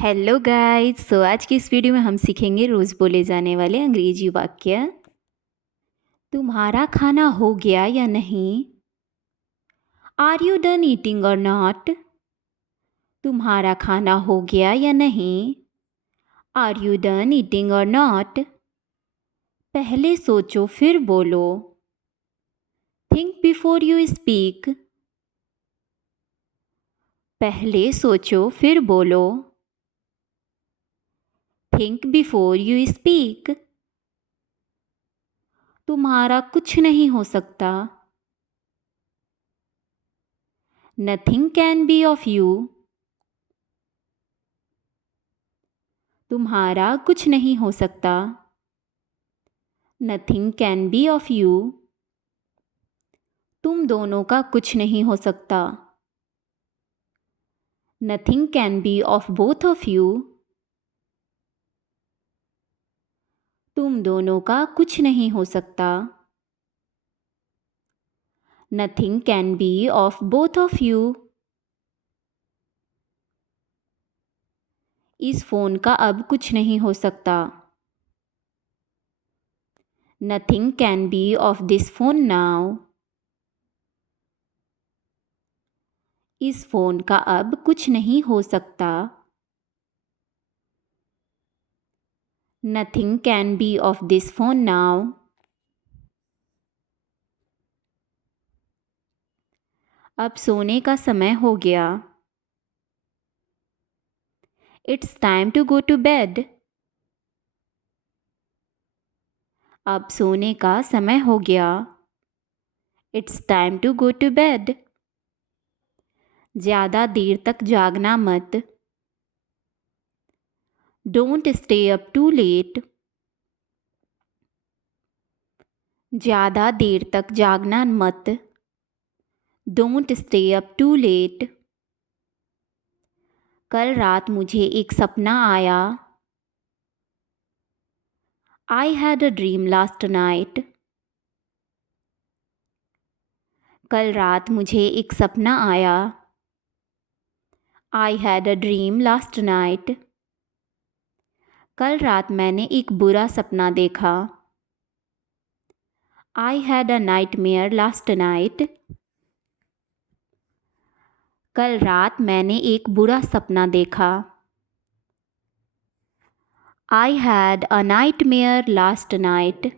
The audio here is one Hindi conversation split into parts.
Hello guys. आज की इस वीडियो में हम सीखेंगे रोज़ बोले जाने वाले अंग्रेजी वाक्य। तुम्हारा खाना हो गया या नहीं? आर यू डन ईटिंग और नॉट? तुम्हारा खाना हो गया या नहीं? आर यू डन ईटिंग और नॉट? पहले सोचो फिर बोलो। Think before you speak. पहले सोचो फिर बोलो। Think before you speak. तुम्हारा कुछ नहीं हो सकता। Nothing can be of you. तुम्हारा कुछ नहीं हो सकता। Nothing can be of you. तुम दोनों का कुछ नहीं हो सकता। Nothing can be of both of you. तुम दोनों का कुछ नहीं हो सकता। Nothing can be of both of you. इस फोन का अब कुछ नहीं हो सकता। Nothing can be of this phone now. इस फोन का अब कुछ नहीं हो सकता। Nothing can be of this phone now. अब सोने का समय हो गया। It's time to go to bed. अब सोने का समय हो गया। It's time to go to bed. ज़्यादा देर तक जागना मत। Don't stay up too late. ज़्यादा देर तक जागना मत। Don't stay up too late. कल रात मुझे एक सपना आया। I had a dream last night. कल रात मुझे एक सपना आया। I had a dream last night. कल रात मैंने एक बुरा सपना देखा। I had a nightmare last night. कल रात मैंने एक बुरा सपना देखा। I had a nightmare last night.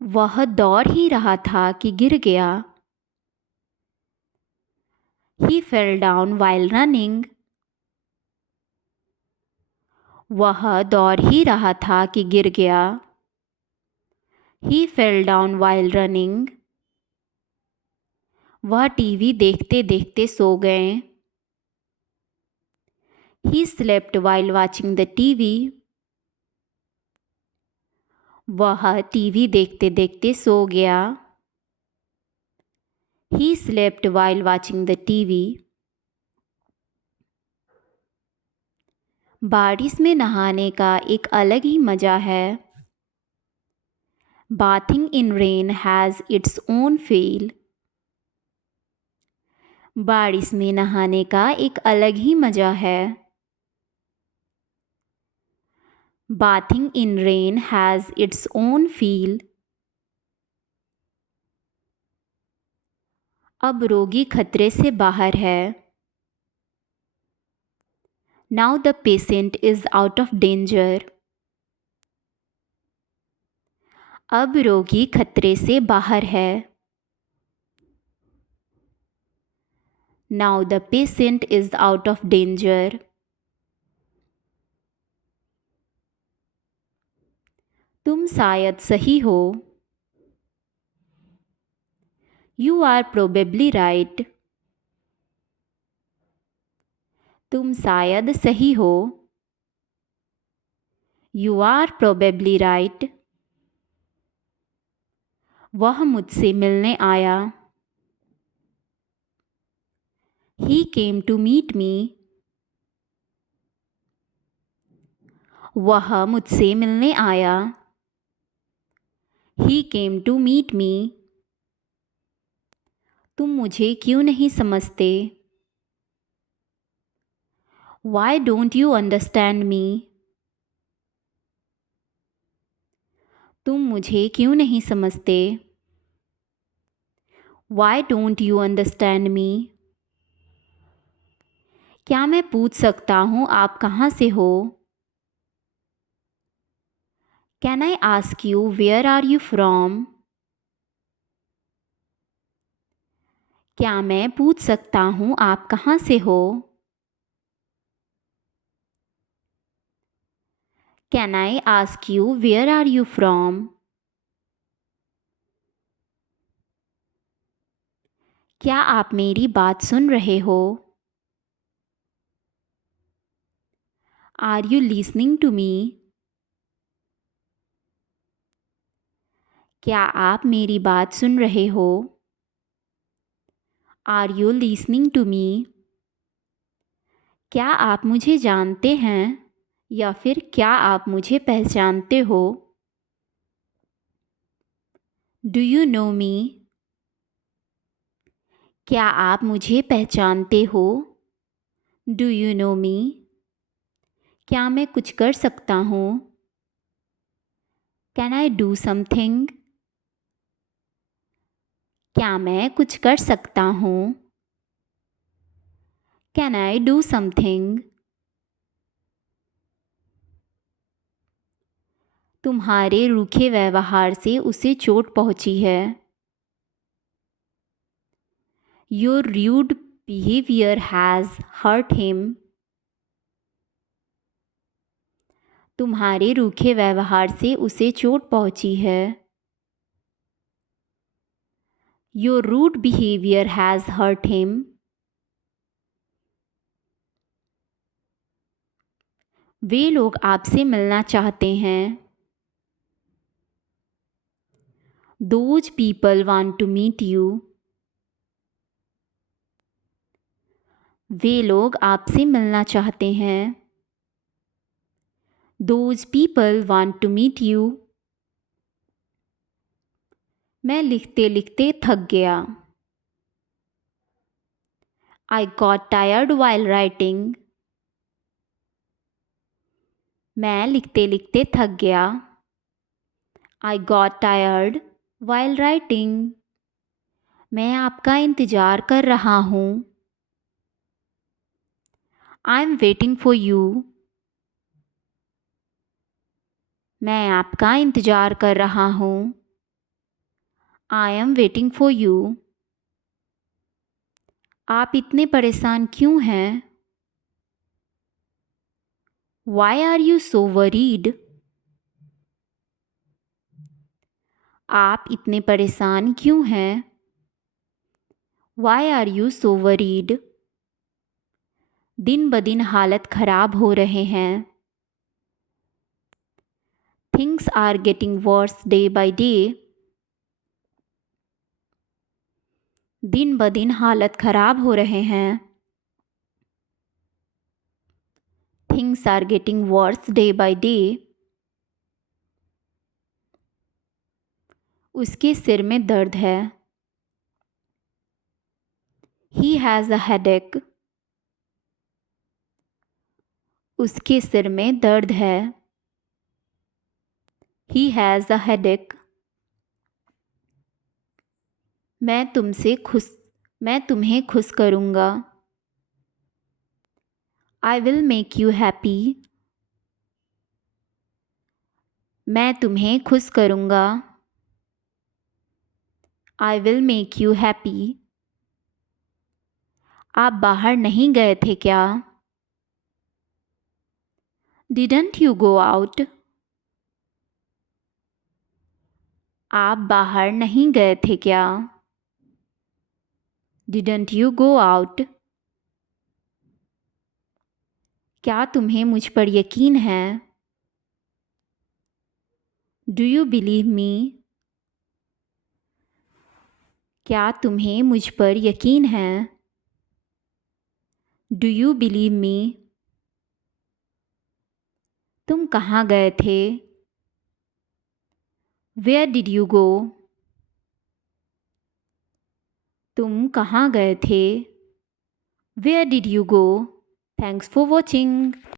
वह दौड़ ही रहा था कि गिर गया। He fell down while running. वह दौड़ ही रहा था कि गिर गया। He fell down while running. वह टीवी देखते देखते सो गए। He slept while watching the TV. वह टीवी देखते देखते सो गया। He slept while watching the TV. बारिश में नहाने का एक अलग ही मज़ा है। Bathing in rain has its own feel. बारिश में नहाने का एक अलग ही मज़ा है। Bathing in rain has its own feel. अब रोगी खतरे से बाहर है। Now the patient is out of danger. अब रोगी खतरे से बाहर है। Now the patient is out of danger. तुम शायद सही हो। You are probably right. तुम शायद सही हो। You are probably right. वह मुझसे मिलने आया। He came to meet me. वह मुझसे मिलने आया। He came to meet me. तुम मुझे क्यों नहीं समझते? Why don't you understand me? तुम मुझे क्यों नहीं समझते? Why don't you understand me? क्या मैं पूछ सकता हूँ आप कहाँ से हो? Can I ask you where are you from? क्या मैं पूछ सकता हूँ आप कहाँ से हो? Can I ask you where are you from? क्या आप मेरी बात सुन रहे हो? Are you listening to me? क्या आप मेरी बात सुन रहे हो? Are you listening to me? क्या आप मुझे जानते हैं या फिर क्या आप मुझे पहचानते हो? Do you know me? क्या आप मुझे पहचानते हो? Do you know me? क्या मैं कुछ कर सकता हूँ? Can I do something? क्या मैं कुछ कर सकता हूँ? Can I do something? तुम्हारे रूखे व्यवहार से उसे चोट पहुँची है। Your rude behavior has hurt him. तुम्हारे रूखे व्यवहार से उसे चोट पहुँची है। Your rude behavior has hurt him. वे लोग आपसे मिलना चाहते हैं। Those people want to meet you. वे लोग आपसे मिलना चाहते हैं। Those people want to meet you. मैं लिखते लिखते थक गया। I got tired while writing. मैं लिखते लिखते थक गया। I got tired while writing. मैं आपका इंतज़ार कर रहा हूँ। I'm waiting for you. मैं आपका इंतज़ार कर रहा हूँ। I am waiting for you. आप इतने परेशान क्यों हैं? Why are you so worried? आप इतने परेशान क्यों हैं? Why are you so worried? दिन ब दिन हालत ख़राब हो रहे हैं। Things are getting worse day by day. दिन ब दिन हालत ख़राब हो रहे हैं। Things are getting worse day by day. उसके सिर में दर्द है। He has a headache. उसके सिर में दर्द है। He has a headache. मैं तुम्हें खुश करूँगा। I will make you happy. मैं तुम्हें खुश करूँगा। I will make you happy. आप बाहर नहीं गए थे क्या? Didn't you go out? आप बाहर नहीं गए थे क्या? Didn't you go out? क्या तुम्हें मुझ पर यकीन है? Do you believe me? क्या तुम्हें मुझ पर यकीन है? Do you believe me? तुम कहाँ गए थे? Where did you go? तुम कहाँ गए थे? Where did you go? Thanks for watching.